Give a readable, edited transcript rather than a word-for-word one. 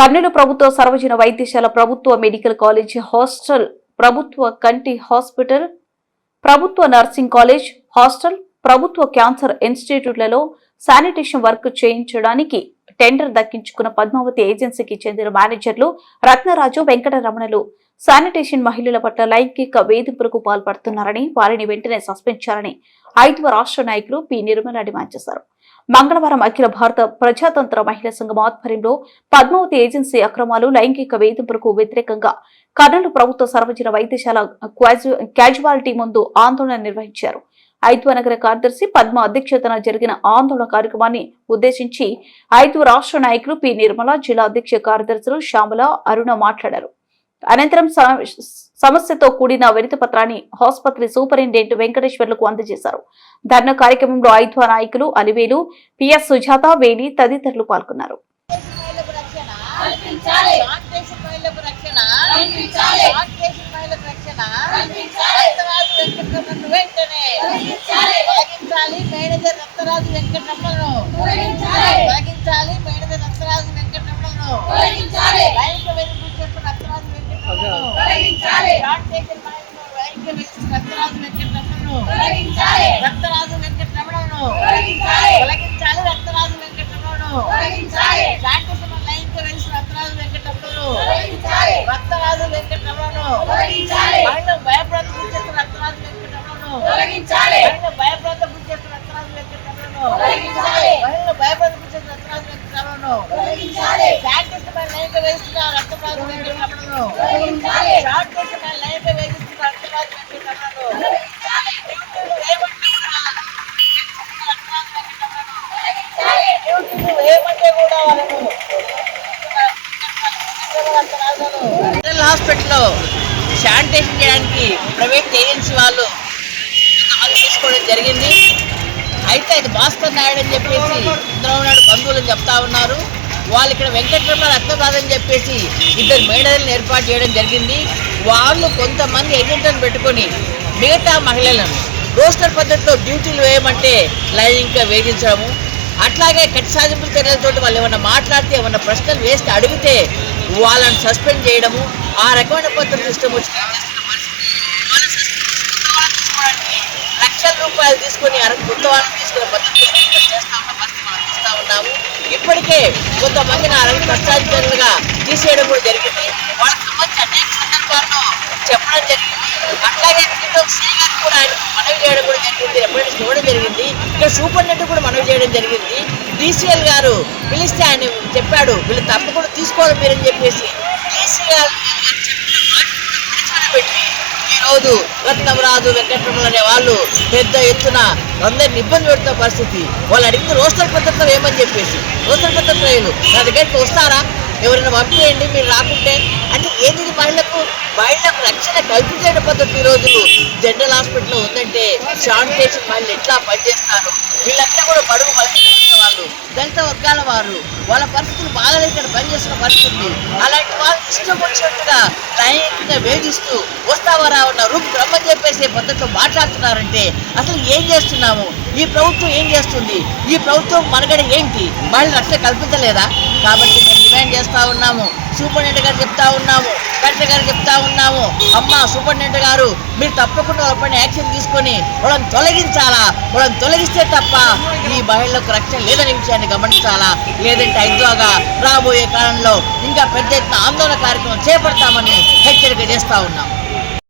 కర్నూలు ప్రభుత్వ సర్వజన వైద్యశాల, ప్రభుత్వ మెడికల్ కాలేజ్ హాస్టల్, ప్రభుత్వ కంటి హాస్పిటల్, ప్రభుత్వ నర్సింగ్ కాలేజ్ హాస్టల్, ప్రభుత్వ క్యాన్సర్ ఇన్స్టిట్యూట్లలో శానిటేషన్ వర్క్ చేయించడానికి టెండర్ దక్కించుకున్న పద్మావతి ఏజెన్సీకి చెందిన మేనేజర్లు రత్నరాజు, వెంకటరమణలు శానిటేషన్ మహిళల పట్ల లైంగిక వేధింపులకు పాల్పడుతున్నారని, వారిని వెంటనే సస్పెండ్ చేయాలని 5వ రాష్ట్ర నాయకులు పి. నిర్మల డిమాండ్ చేశారు. మంగళవారం అఖిల భారత ప్రజాతంత్ర మహిళా సంఘం ఆధ్వర్యంలో పద్మావతి ఏజెన్సీ అక్రమాలు, లైంగిక వేధింపులకు వ్యతిరేకంగా కర్నూలు ప్రభుత్వ సర్వజన వైద్యశాల క్యాజువాలిటీ ముందు ఆందోళన నిర్వహించారు. 5వ నగర కార్యదర్శి పద్మ అధ్యక్షతన జరిగిన ఆందోళన కార్యక్రమాన్ని ఉద్దేశించి 5వ రాష్ట్ర నాయకులు పి. నిర్మల, జిల్లా అధ్యక్ష కార్యదర్శులు శ్యామల, అరుణ మాట్లాడారు. అనంతరం సమస్యతో కూడిన వినతి పత్రాన్ని ఆసుపత్రి సూపరింటెండెంట్ వెంకటేశ్వర్లకు అందజేశారు. ధర్నా కార్యక్రమంలో 5వ నాయకులు అలివేలు, పిఎస్ సుజాత, వేణి తదితరులు పాల్గొన్నారు. హాస్పిటల్లో శానిటేషన్ చేయడానికి ప్రైవేట్ ఏజెన్సీ వాళ్ళు తీసుకోవడం జరిగింది. అయితే అది భాస్కర్ నాయుడు అని చెప్పేసి చంద్రబాబు నాయుడు బంధువులు చెప్తా ఉన్నారు. వాళ్ళు ఇక్కడ వెంకటరమణ రత్నరాజని చెప్పేసి 2 మేడలను ఏర్పాటు చేయడం జరిగింది. వాళ్ళు కొంతమంది ఏజెంట్లను పెట్టుకొని మిగతా మహిళలను రోస్టర్ పద్ధతిలో డ్యూటీలు వేయమంటే లైంగికంగా వేధించడము, అట్లాగే కట్టి సాధింపుల చర్యలతో వాళ్ళు ఏమన్నా మాట్లాడితే, ఏమన్నా ప్రశ్నలు వేస్తే అడిగితే వాళ్ళని సస్పెండ్ చేయడము, ఆ రకమైన పద్ధతి సిస్టమ్ వచ్చి లక్షల రూపాయలు తీసుకొని కొత్త వాళ్ళని తీసుకునే పద్ధతి చేస్తా ఉన్న పరిస్థితి మనం చూస్తూ ఉన్నాము. ఇప్పటికే కొంతమందిని ఆ రకం కష్టాధికారులుగా తీసేయడం కూడా జరిగింది. వాళ్ళకి సంబంధించి అనేక సందర్భాల్లో చెప్పడం జరిగింది. అట్లాగే శ్రీ గారు కూడా ఆయన మనవి చేయడం కూడా జరిగింది, ఎప్పుడైనా చూడడం జరిగింది. ఇక్కడ సూపరింటెండెంట్ కూడా మనవి చేయడం జరిగింది. డీసీఎల్ గారు పిలిస్తే ఆయన చెప్పాడు, వీళ్ళు తప్పకుండా తీసుకోవాలి మీరని చెప్పేసి. డీసీఎల్ పెట్టి ఈరోజు రత్నరాజు, వెంకటరమణ అనే వాళ్ళు పెద్ద ఎత్తున అందరిని ఇబ్బంది పెడుతున్న పరిస్థితి. వాళ్ళు అడిగితే రోస్టర్ పద్ధతిలో ఏమని చెప్పేసి, రోస్టర్ పద్ధతిలో వేయలు నా దగ్గరికి వస్తారా, ఎవరైనా పంపేయండి మీరు రాకుంటే అంటే ఏంది? మహిళలకు రక్షణ కల్పించే పద్ధతి ఈరోజు జనరల్ హాస్పిటల్లో ఉందంటే శానిటేషన్ మహిళలు ఎట్లా పనిచేస్తారు? వీళ్ళంతా కూడా బడుగు బలహీన వాళ్ళు, దళిత వర్గాల వారు, వాళ్ళ పరిస్థితులు బాగాలేదు, ఇక్కడ పనిచేస్తున్న పరిస్థితి. అలాంటి వాళ్ళు ఇష్టం వచ్చినట్టుగా లైంగికంగా వేధిస్తూ వస్తావా రావన్న రూపు బ్రహ్మని చెప్పేసే పద్ధతిలో మాట్లాడుతున్నారంటే అసలు ఏం చేస్తున్నాము? ఈ ప్రభుత్వం ఏం చేస్తుంది? ఈ ప్రభుత్వం మనగడ ఏంటి? మహిళలు రక్షణ కల్పించలేదా? కాబట్టి మేము డిమాండ్ చేస్తూ ఉన్నాము. సూపరింటెండెంట్ గారు చెప్తా ఉన్నాము, కలెక్టర్ గారు చెప్తా ఉన్నాము, అమ్మ సూపరింటెండెంట్ గారు మీరు తప్పకుండా వాళ్ళపైన యాక్షన్ తీసుకొని వాళ్ళని తొలగించాలా. వాళ్ళని తొలగిస్తే తప్ప ఈ మహిళలకు రక్షణ లేదనే విషయాన్ని గమనించాలా. లేదంటే ఐదుగా రాబోయే కాలంలో ఇంకా పెద్ద ఎత్తున ఆందోళన కార్యక్రమం చేపడతామని హెచ్చరిక చేస్తా ఉన్నాం.